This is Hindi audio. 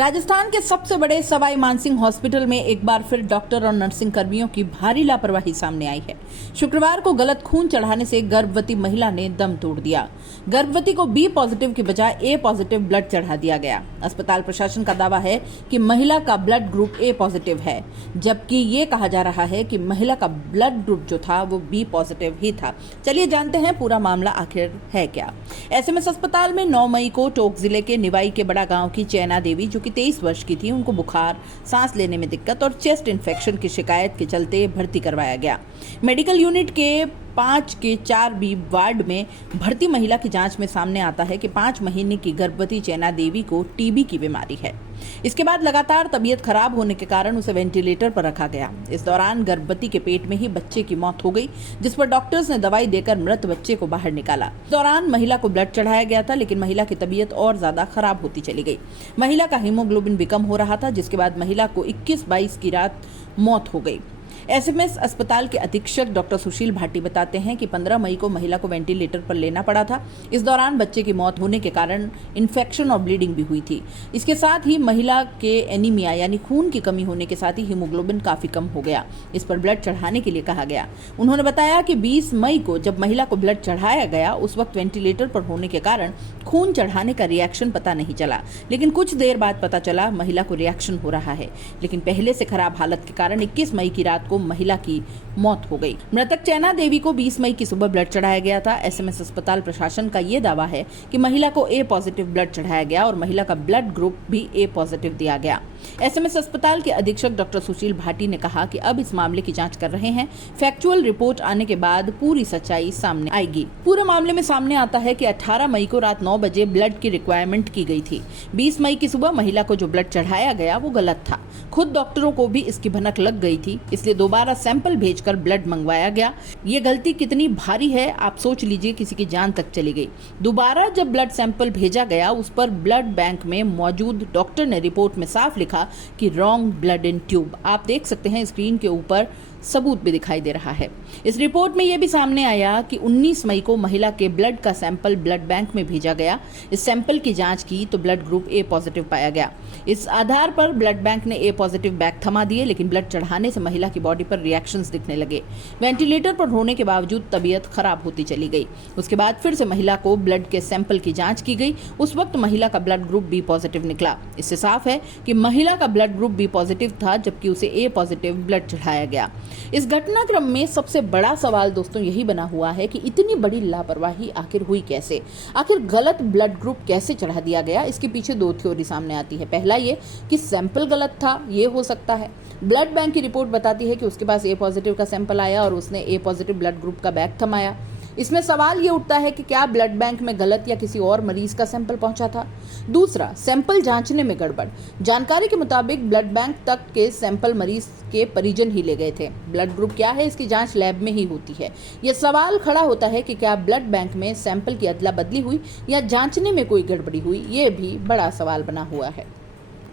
राजस्थान के सबसे बड़े सवाई मानसिंह हॉस्पिटल में एक बार फिर डॉक्टर और नर्सिंग कर्मियों की भारी लापरवाही सामने आई है। शुक्रवार को गलत खून चढ़ाने से गर्भवती महिला ने दम तोड़ दिया। गर्भवती को बी पॉजिटिव की बजाय ए पॉजिटिव ब्लड चढ़ा दिया गया। अस्पताल प्रशासन का दावा है कि महिला का ब्लड ग्रुप ए पॉजिटिव है, जबकि ये कहा जा रहा है कि महिला का ब्लड ग्रुप जो था वो बी पॉजिटिव ही था। चलिए जानते हैं पूरा मामला आखिर है क्या। एसएमएस अस्पताल में 9 मई को टोंक जिले के निवाई के बड़ा गांव की चैना देवी, जो कि 23 वर्ष की थी, उनको बुखार, सांस लेने में दिक्कत और चेस्ट इन्फेक्शन की शिकायत के चलते भर्ती करवाया गया। मेडिकल यूनिट के 5 के 4B वार्ड में भर्ती महिला की जांच में सामने आता है कि 5 महीने की गर्भवती चैना देवी को टीबी की बीमारी है। इसके बाद लगातार तबीयत खराब होने के कारण उसे वेंटिलेटर पर रखा गया। इस दौरान गर्भवती के पेट में ही बच्चे की मौत हो गई, जिस पर डॉक्टर्स ने दवाई देकर मृत बच्चे को बाहर निकाला। इस दौरान महिला को ब्लड चढ़ाया गया था, लेकिन महिला की तबीयत और ज्यादा खराब होती चली गई। महिला का हीमोग्लोबिन भी कम हो रहा था, जिसके बाद महिला को 21-22 की रात मौत हो गई। एसएमएस अस्पताल के अधीक्षक डॉक्टर सुशील भाटी बताते हैं कि 15 मई को महिला को वेंटिलेटर पर लेना पड़ा था। इस दौरान बच्चे की मौत होने के कारण इन्फेक्शन और ब्लीडिंग भी हुई थी। इसके साथ ही महिला के एनीमिया यानी खून की कमी होने के साथ ही हीमोग्लोबिन काफी कम हो गया। इस पर ब्लड चढ़ाने के लिए कहा गया। उन्होंने बताया कि 20 मई को जब महिला को ब्लड चढ़ाया गया, उस वक्त वेंटिलेटर पर होने के कारण खून चढ़ाने का रिएक्शन पता नहीं चला, लेकिन कुछ देर बाद पता चला महिला को रिएक्शन हो रहा है। लेकिन पहले से खराब हालत के कारण 21 मई की रात को महिला की मौत हो गई। मृतक चैना देवी को 20 मई की सुबह ब्लड चढ़ाया गया था। एसएमएस अस्पताल प्रशासन का यह दावा है कि महिला को ए पॉजिटिव ब्लड चढ़ाया गया और महिला का ब्लड ग्रुप भी ए पॉजिटिव दिया गया। एसएमएस अस्पताल के अधीक्षक डॉक्टर सुशील भाटी ने कहा कि अब इस मामले की जांच कर रहे हैं। फैक्चुअल रिपोर्ट आने के बाद पूरी सच्चाई सामने आएगी। पूरे मामले में सामने आता है कि 18 मई को रात 9 बजे ब्लड की रिक्वायरमेंट की गई थी। 20 मई की सुबह महिला को जो ब्लड चढ़ाया गया वो गलत था। खुद डॉक्टरों को भी इसकी भनक लग गई थी, इसलिए दोबारा सैंपल भेजकर ब्लड मंगवाया गया। ये गलती कितनी भारी है आप सोच लीजिए, किसी की जान तक चली गई। दोबारा जब ब्लड सैंपल भेजा गया, उस पर ब्लड बैंक में मौजूद डॉक्टर ने रिपोर्ट में साफ लिखा कि रॉन्ग ब्लड इन ट्यूब। आप देख सकते हैं स्क्रीन के ऊपर सबूत भी दिखाई दे रहा है। इस रिपोर्ट में यह भी सामने आया कि 19 मई को महिला के ब्लड का सैंपल ब्लड बैंक में भेजा गया। इस सैंपल की जांच की तो ब्लड ग्रुप ए पॉजिटिव पाया गया। इस आधार पर ब्लड बैंक ने ए पॉजिटिव बैग थमा दिए, लेकिन ब्लड चढ़ाने से महिला की बॉडी पर रिएक्शंस दिखने लगे। वेंटिलेटर पर होने के बावजूद तबीयत खराब होती चली गई। उसके बाद फिर से महिला को ब्लड के सैंपल की जांच की गई। उस वक्त महिला का ब्लड ग्रुप बी पॉजिटिव निकला। इससे साफ है कि महिला का ब्लड ग्रुप बी पॉजिटिव था, जबकि उसे ए पॉजिटिव ब्लड चढ़ाया गया। इस घटनाक्रम में सबसे बड़ा सवाल दोस्तों यही बना हुआ है कि इतनी बड़ी लापरवाही आखिर हुई कैसे। आखिर गलत ब्लड ग्रुप कैसे चढ़ा दिया गया। इसके पीछे 2 थ्योरी सामने आती है। पहला ये कि सैंपल गलत था, ये हो सकता है। ब्लड बैंक की रिपोर्ट बताती है कि उसके पास ए पॉजिटिव का सैंपल आया और उसने ए पॉजिटिव ब्लड ग्रुप का बैग थमाया। इसमें सवाल ये उठता है कि क्या ब्लड बैंक में गलत या किसी और मरीज का सैंपल पहुंचा था। दूसरा, सैंपल जांचने में गड़बड़। जानकारी के मुताबिक ब्लड बैंक तक के सैंपल मरीज के परिजन ही ले गए थे। ब्लड ग्रुप क्या है, इसकी जांच लैब में ही होती है। यह सवाल खड़ा होता है कि क्या ब्लड बैंक में सैंपल की अदला बदली हुई या जांचने में कोई गड़बड़ी हुई। ये भी बड़ा सवाल बना हुआ है।